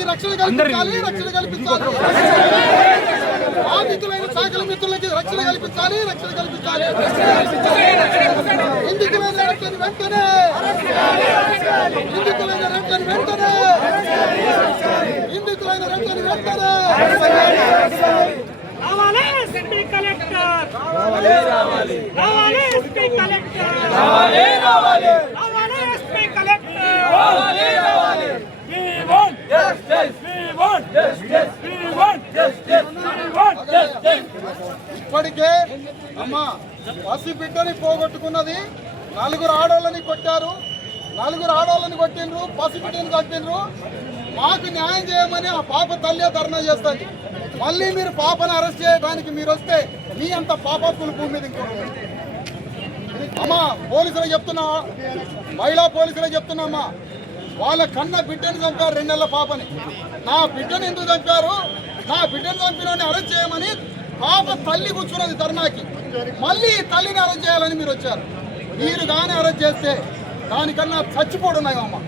మిత్రులకి రక్షణ కల్పించాలి, రక్షణ కల్పించాలి. బాధితులైన సకల మిత్రులకి రక్షణ కల్పించాలి, రక్షణ కల్పించాలి. నిందితులైన వెంటనే నిందితులైన వెంటనే నిందితులైన వెంటనే రావాలి ఎస్పీ కలెక్టర్, రావాలి రావాలి ఎస్పీ కలెక్టర్, రావాలి రావాలి రావాలి ఎస్పీ కలెక్టర్, రావాలి రావాలి. We want justice, we want justice, we want justice, we want justice. ఇప్పటికే అమ్మా పసిబిడ్డని పోగొట్టుకున్నది, నలుగురు ఆడవాళ్ళని కొట్టారు, నలుగురు ఆడవాళ్ళని కొట్టిండ్రు, పసిబిడ్డని కట్టిండ్రు. మాకు న్యాయం చేయమని ఆ పాప తల్లి ధర్నా చేస్తుంది. మళ్ళీ మీరు పాపను అరెస్ట్ చేయడానికి మీరు వస్తే మీ అంత పాపకులు భూమి మీద ఇంకోటి అమ్మా. పోలీసులకు చెప్తున్నా, మహిళా పోలీసులకు చెప్తున్నామ్మా, వాళ్ళ కన్న బిడ్డని చంపారు, 2 నెలల పాపని. నా బిడ్డను ఎందుకు చంపారు, నా బిడ్డను చంపినని అరెస్ట్ చేయమని పాప తల్లి కూర్చున్నది ధర్నాకి. మళ్ళీ తల్లిని అరెస్ట్ చేయాలని మీరు వచ్చారు. మీరు కానీ అరెస్ట్ చేస్తే దానికన్నా చచ్చిపోడున్నాయమ్మా,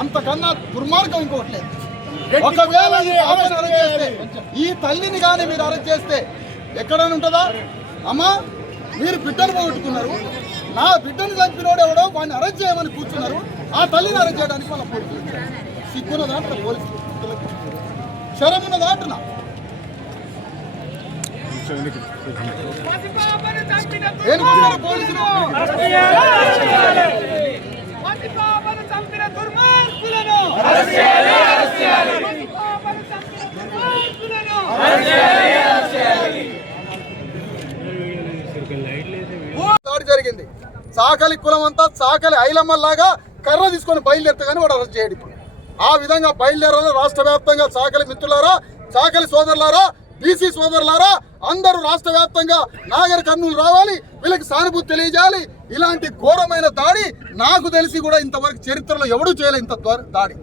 అంతకన్నా దుర్మార్గం ఇంకోటి లేదు. ఒకవేళ ఈ తల్లిని కానీ మీరు అరెస్ట్ చేస్తే ఎక్కడైనా ఉంటుందా అమ్మా? మీరు బిడ్డను పోగొట్టుకున్నారు, నా బిడ్డను చంపినోడు ఎవడో వాడిని అరెస్ట్ చేయమని కూర్చున్నారు. ఆ తల్లిని అరెస్ట్ చేయడానికి వాళ్ళ పోలీసులు సిగ్గున్న దాంట్లో పోలీసులు శరమున్న దాంటున్నా. పోలీసులు దాడి జరిగింది. చాకలి కులం అంతా చాకలి ఐలమ్మల్లాగా కర్ర తీసుకొని బయలుదేరితే కానీ వాడు అరెస్ట్ చేయడు. ఇప్పుడు ఆ విధంగా బయలుదేరాలి. రాష్ట్ర వ్యాప్తంగా చాకలి మిత్రులారా, చాకలి సోదరులారా, బీసీ సోదరులారా, అందరూ రాష్ట్ర వ్యాప్తంగా నాగర్ కర్నూలు రావాలి, వీళ్ళకి సానుభూతి తెలియజేయాలి. ఇలాంటి ఘోరమైన దాడి నాకు తెలిసి కూడా ఇంతవరకు చరిత్రలో ఎవడూ చేయలే. ఇంత దాడి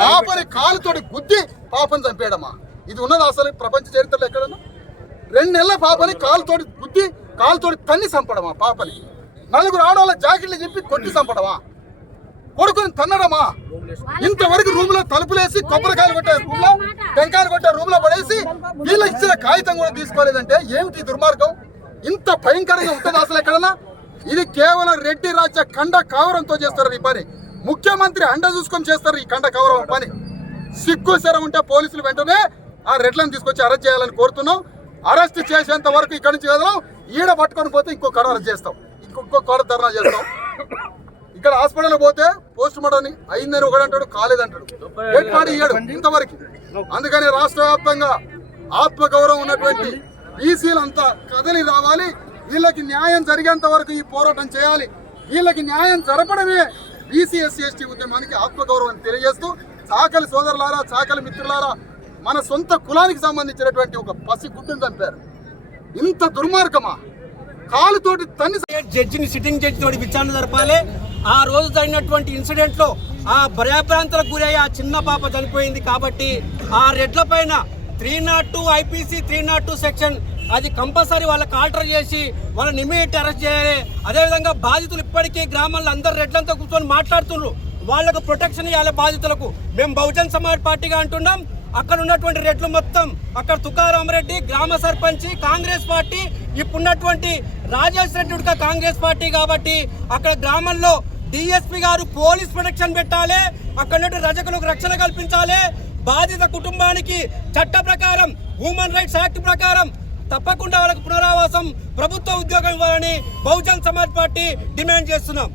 పాపని కాలుతోటి గుద్ది పాపని చంపేయడమా, ఇది ఉన్నది అసలు ప్రపంచ చరిత్రలో ఎక్కడన్నా? 2 నెలల పాపని కాలుతోటి గుద్ది కాలుతోటి తన్ని చంపడమా, పాపని నలుగురు ఆడవాళ్ళ జాకెట్లు చెప్పి కొట్టి చంపడమా, కొడుకుని తన్నడమా? ఇంతవరకు రూమ్ లో తలుపులేసి కొబ్బరికాయలు కొట్టారు, రూమ్ లో టెంకాయలు కొట్టారు, రూమ్ లో పడేసి వీళ్ళు ఇచ్చిన కాగితం కూడా తీసుకోలేదంటే ఏమిటి దుర్మార్గం? ఇంత భయంకరంగా ఉంటుంది అసలు ఎక్కడన్నా? ఇది కేవలం రెడ్డి రాజ్య కండ కవరంతో చేస్తారు ఈ పని. ముఖ్యమంత్రి అండ చూసుకొని చేస్తారు ఈ కండ కవరం పని. సిగ్గు శరం ఉంటే పోలీసులు వెంటనే ఆ రెడ్లను తీసుకొచ్చి అరెస్ట్ చేయాలని కోరుతున్నాం. అరెస్ట్ చేసేంత వరకు ఇక్కడి నుంచి కదలం. ఈడ పట్టుకొని పోతే ఇంకో కడ అరెస్ట్ చేస్తాం, ఇంకొక కడ ధర్నా చేస్తాం. ఇక్కడ హాస్పిటల్ పోతే పోస్ట్ మార్టం అయిందని ఒకడంటాడు, కాలేదంటాడు, డెడ్ బాడీ ఇయ్యడు ఇంతవరకు. అందుకని రాష్ట్ర వ్యాప్తంగా ఆత్మగౌరవం ఉన్నటువంటి బీసీలంతా కదలి రావాలి. వీళ్ళకి న్యాయం జరిగేంత వరకు ఈ పోరాటం చేయాలి. వీళ్ళకి న్యాయం జరపడమే బీసీ ఎస్సీ ఎస్టీ ఉద్యమానికి ఆత్మగౌరవం తెలియజేస్తూ, చాకలి సోదరులారా, చాకలి మిత్రులారా, మన సొంత కులానికి సంబంధించినటువంటి ఒక పసి గుడ్డును చంపారు. ఇంత దుర్మార్గమా? కాలుతోటి తన్ని జడ్జిని సిట్టింగ్ జడ్జి తోటి విచారణ జరపాలి. ఆ రోజు జరిగినటువంటి ఇన్సిడెంట్ లో ఆ భయభ్రాంతులకు గురయ్యి ఆ చిన్న పాప చనిపోయింది. కాబట్టి ఆ రెడ్ల పైన 302 ఐపీసీ 302 సెక్షన్ అది కంపల్సరీ వాళ్ళకి ఆల్టర్ చేసి వాళ్ళని ఇమీడియట్ అరెస్ట్ చేయాలి. అదేవిధంగా బాధితులు ఇప్పటికీ గ్రామాల్లో అందరు రెడ్లంతా కూర్చొని మాట్లాడుతున్నారు, వాళ్ళకు ప్రొటెక్షన్ ఇవ్వాలి బాధితులకు. మేము బహుజన్ సమాజ్ పార్టీగా అంటున్నాం. అక్కడ ఉన్నటువంటి రెడ్లు మొత్తం అక్కడ తుకారాం రెడ్డి గ్రామ సర్పంచి కాంగ్రెస్ పార్టీ, ఇప్పుడున్నటువంటి రాజేష్ రెడ్డి ఉడక కాంగ్రెస్ పార్టీ. కాబట్టి అక్కడ గ్రామంలో డిఎస్పీ గారు పోలీస్ ప్రొటెక్షన్ పెట్టాలి, అక్కడ రజకులకు రక్షణ కల్పించాలి. బాధిత కుటుంబానికి చట్ట ప్రకారం హ్యూమన్ రైట్స్ యాక్ట్ ప్రకారం తప్పకుండా వాళ్ళకు పునరావాసం ప్రభుత్వ ఉద్యోగం ఇవ్వాలని బహుజన్ సమాజ్ పార్టీ డిమాండ్ చేస్తున్నాం.